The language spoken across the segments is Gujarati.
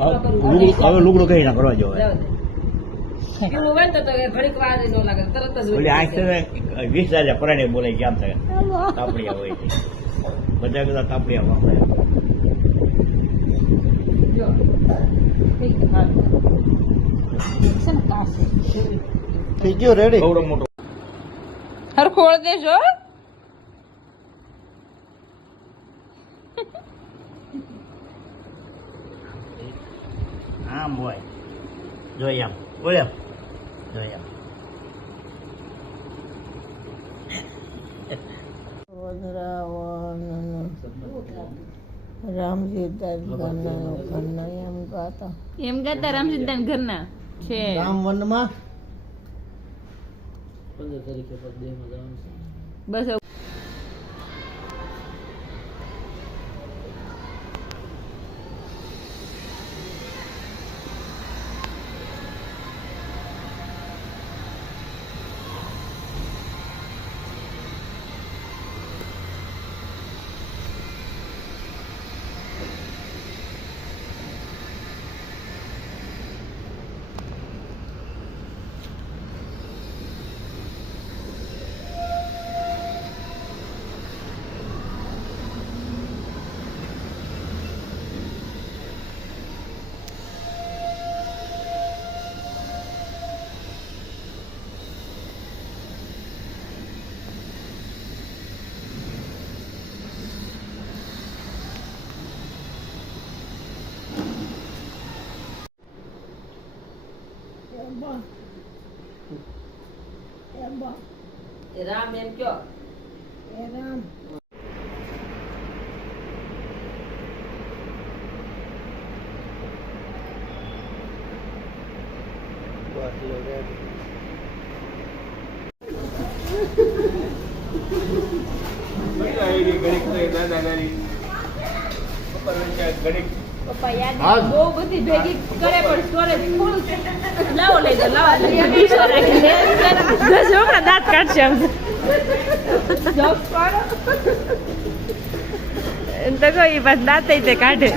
લુગડું હવે લુગડું કઈ ના કરવા જ વીસ હજાર પરાણે બોલે છે થાય. તાપડિયા હોય બધા બધા તાપડિયા વાપરે. થઈ ગયો રેડી મોટો. હરખોળ દેજો આમ હોય જોઈ આમ બોલે જોઈ આમ ઘરના ઘરના એમ ગાતા એમ ગાતા રામસિદ્ધાન ઘરના. છે. રામ વનમાં? બસ હવે રામ એમ કયો? રામ. બહુ બધી ભેગી કરે પણ સ્ટોરેજ ફૂલ લાવો લઈ લાવો છોકરા દાંત કાઢશે આમ. એમ તો કોઈ પાછ દાંત તે કાઢે.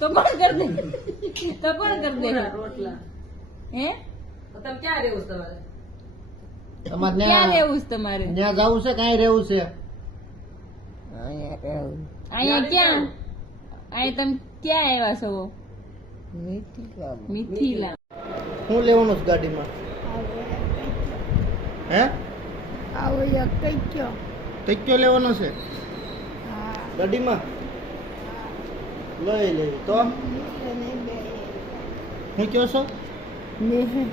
તો કોણ કર દે. તો કોણ કર દે. રોટલા. હે? તમે ક્યાં રહેવું છે તમારે? તમારે ક્યાં રહેવું છે તમારે? ત્યાં જવું છે કાંઈ રહેવું છે? અહીંયા ક્યાં? અહીંયા તમે ક્યાં આવ્યા છો? મિથિલા મિથિલા શું લેવાનું છું ગાડીમાં? હે? આવો યાર કઈ ગયો તૈક્યો લેવાનો છે? ગાડીમાં? લઈ લઈ તો? હું કયો છો? નહીં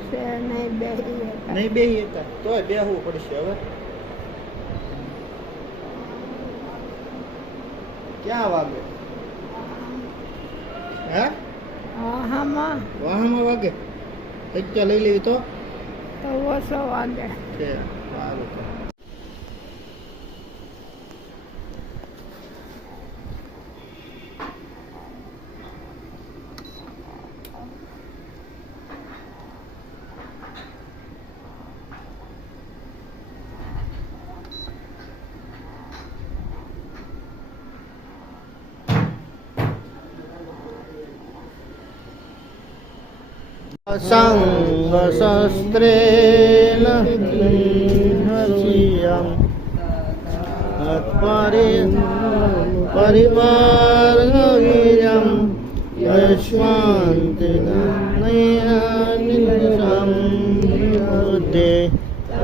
બેહી નહીં બેહી હતા. તોય બેહવું પડશે હવે. ક્યાં વાગે? હે? વાહમાં વાગે? લઈ લેવી તો? તો ઓછો વાગે છે સારું તો. सङ्गशस्त्रेण हरियम् परि परिवारवीर्यं यश्वान्तिनयनिसंयुधे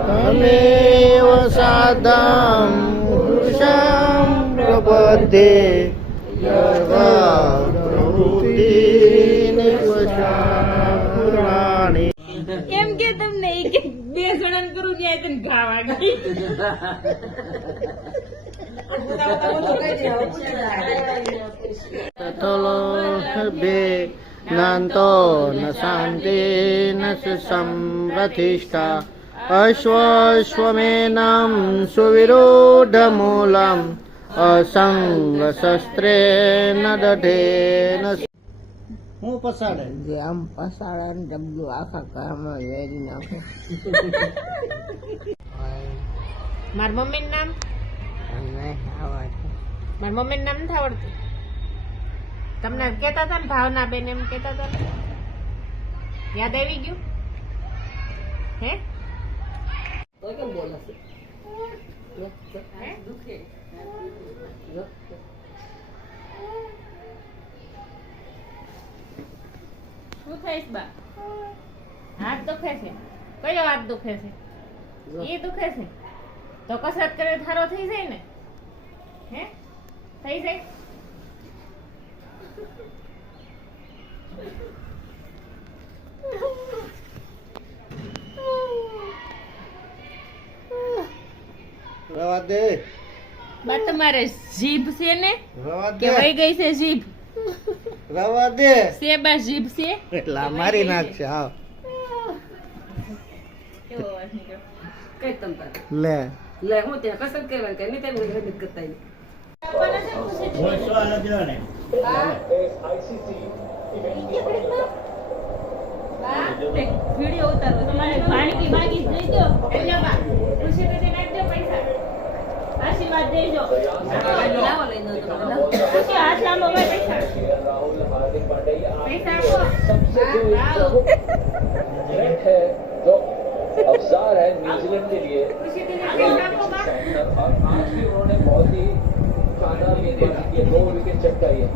तमेव सादां पुरुषां प्रपद्ये यदा प्रवृत्तिनिवशा કે તમને ઈ કે બે જણા કરું ત્યાં તને ઘા વાગી બે નાંતો ન શાંતિ ન સંપ્રતિષ્ઠા અશ્વશ્વમેનમ સુવિરોઢમૂલમ. અસંગ શસ્ત્રે ન દઢે ન હું પસાડે. જે આમ પસાડે ને ડબલું આખા ઘરમાં વેરી નાખે. માર મમ્મી નામ? છે. માર મમ્મી નામ નથી આવડતું. તમને કેતા હતા ને ભાવના બેન એમ કેતા હતા યાદ આવી ગયું? હે? થઈશ બા. હાથ દુખે છે. કયો હાથ દુખે છે? એ દુખે છે? તો કસરત કરે થારો થઈ જાય ને. હે? થઈ જાય? રવા દે. બા તમારે જીભ છે ને? કે વહી ગઈ છે જીભ? રવા દે. છે બા જીભ છે એટલે મારી નાખશે કઈ તમ લે. લે હું ત્યાં કસર કરવા કે નહીં તેમ મહેનત કરતા વીડિયો ઉતારો. તમારે ભાણકી માગી જઈ દો એટલે બા ખુશી આશીર્વાદ દેજો લાવો લઈ દો તમે લાવો. ખુશી હાથ લાંબો હોય પૈસા પૈસા આપો है जो अवसर है न्यूजीलैंड के लिए ખુશી દીદી પૈસા આપો બા और आज भी उन्होंने बहुत ही शानदार गेंदबाजी की है दो विकेट चटकाई है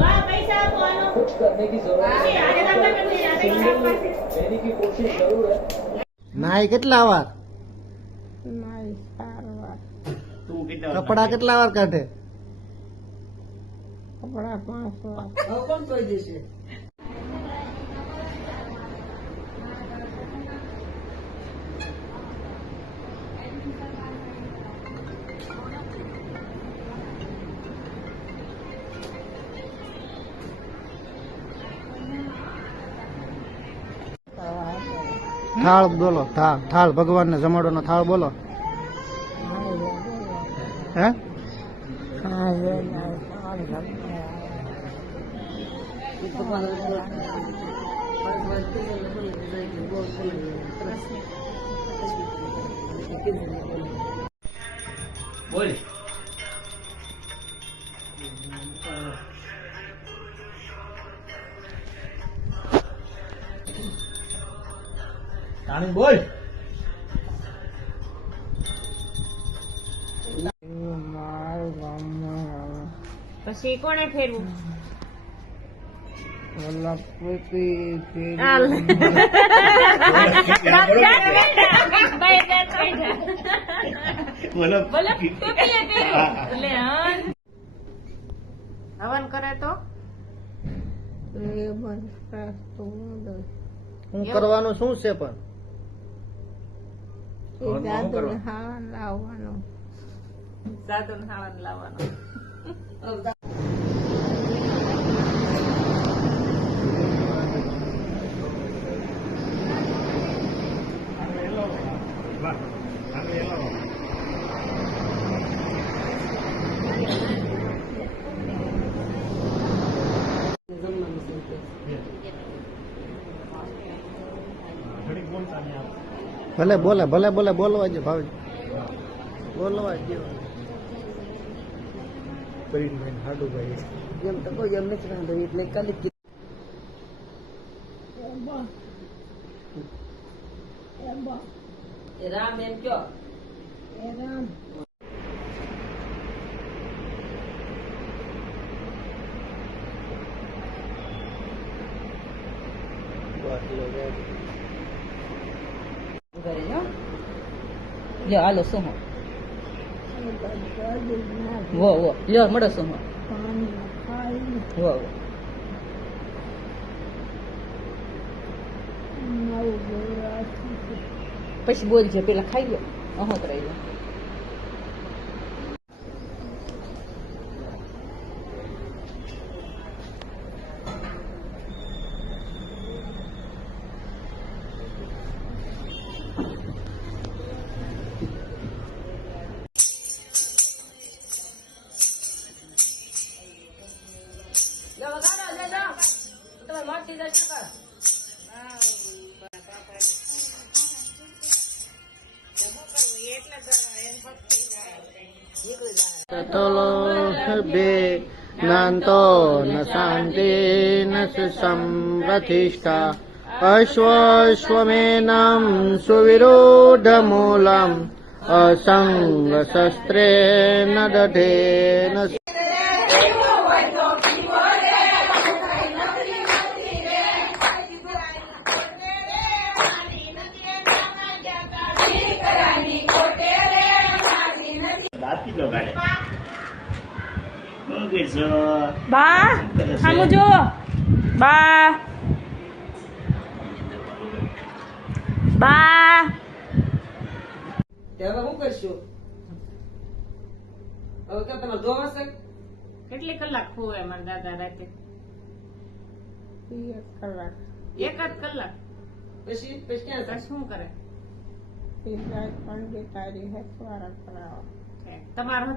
બા પૈસા આપો આનો कुछ करने की जरूरत ખુશી આજે દાદા કરતી આજે પૈસા આપવા છે देने की कोशिश जरूर है નાઈ કેટલા વાર કપડા કેટલા વાર કાઢે? કપડા કોણ દેશે? થાળ બોલો થાળ થાળ ભગવાન ને જમાડવાનો થાળ બોલો. હે આજે ના સાર પછી કોને ફેરવું. હવન કરે તો? હું કરવાનું શું છે પણ? સાધન હાવન લાવવાનો જમવાનું છે તે. ભલે બોલે ભલે બોલે બોલવા દે ભાવજી. બોલવા દે હાડુભાઈ. એમ તો કોઈ એમ નથી રાંધો એટલે કાલે રામ એમ કયો? લ્યો હાલો સુમો વો વો લ્યો મળો સુમો વો વો પછી બોલજે, પેલા ખાઈ લો. Ого, треба. नान्तो न शान्ति न सम्प्रतिष्ठा अश्वमेनां सुविरोधमूलम्। असङ्गशस्त्रेण दधेन શું કહેશો? બા સામુ જો. બા. બા. હવે શું કરશું? હવે કે તમારે ધોવાશે કેટલી કલાક ખોવે મારા દાદા રાતે? એક કલાક. એક જ કલાક? પછી પછી ક્યાં જાય શું કરે? સિદ્ધાર્થ પંડિતારી તમારો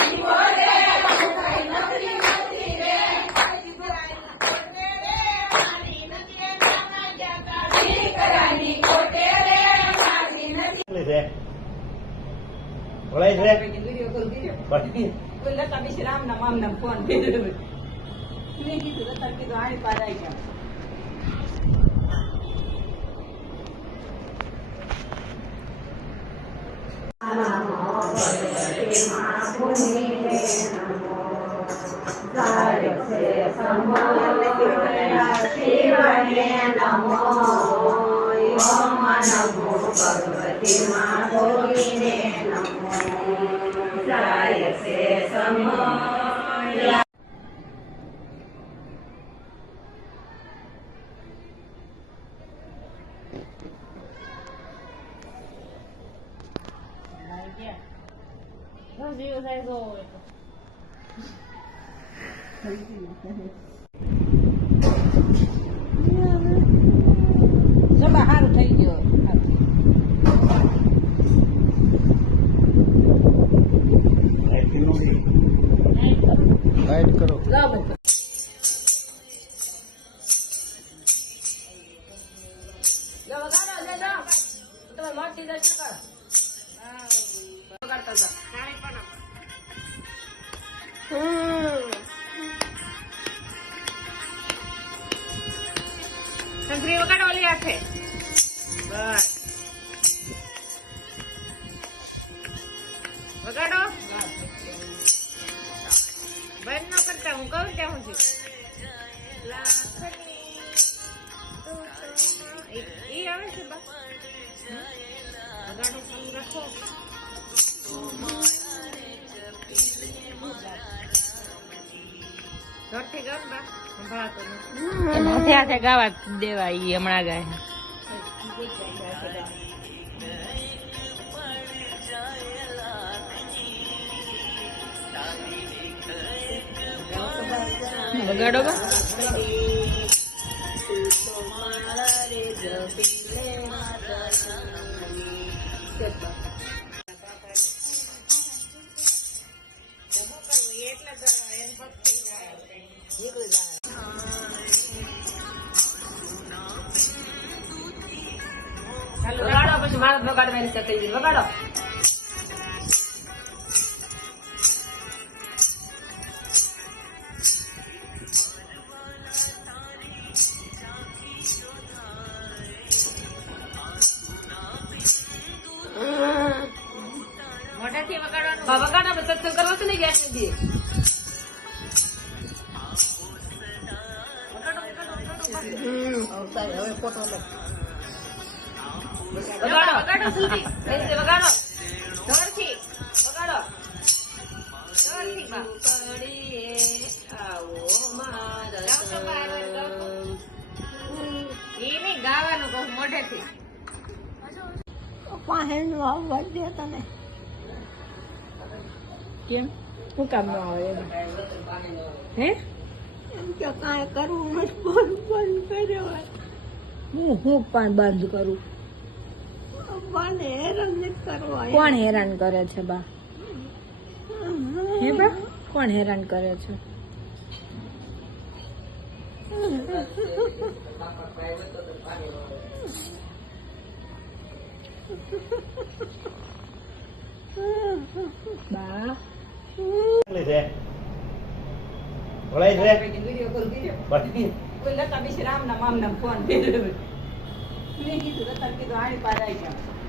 ઓળાય છે પણ કોઈ લતા બેસી રામના મામના ફોન કર્યો મેં કીધું લતા કીધું આણી પાર આવી ગયા જીવ થાય તો સારું થઈ ગયો. ગાઈડ કરો લાવ બધા લો વગાડો લે લો તમે મોટી દે છે કર વગાડતા જા સંત્રી વગાડો ઓલી હાથે. બસ. વગાડો. બંધ ન કરતા હું કહું ત્યાં હું એ આવે છે બા. વગાડો ચાલુ રાખો. હાથે હાથે ગાવા દેવા ઈ હમણાં ગાય. વગાડો બા. વગાડવાની છે કઈ વગાડો વગાડવાનું. હા, વગાડો આપણે સત્સંગ કરવો છે ને ગેસ નથી વગાડો જલ્દી બેસે વગાડો. જોરથી. વગાડો. જોરથી બા. હવે તો. ઈ નહીં ગાવાનું કહું મોઢેથી. આવવા દે તને. કેમ? શું કામ ન આવે એમ? હે? એમ કે કાંઈ કરવું નથી બંધ બંધ કર્યો હોય. હું હું પણ બંધ કરું બાને હેરાન નથી કરવા કોણ હેરાન કરે છે બા? હે બા? કોણ હેરાન કરે છે? બા? છે. લતા બિશ્રામના મામના ફોન મેં કીધું લતા કીધું આણી આવી જાઓ.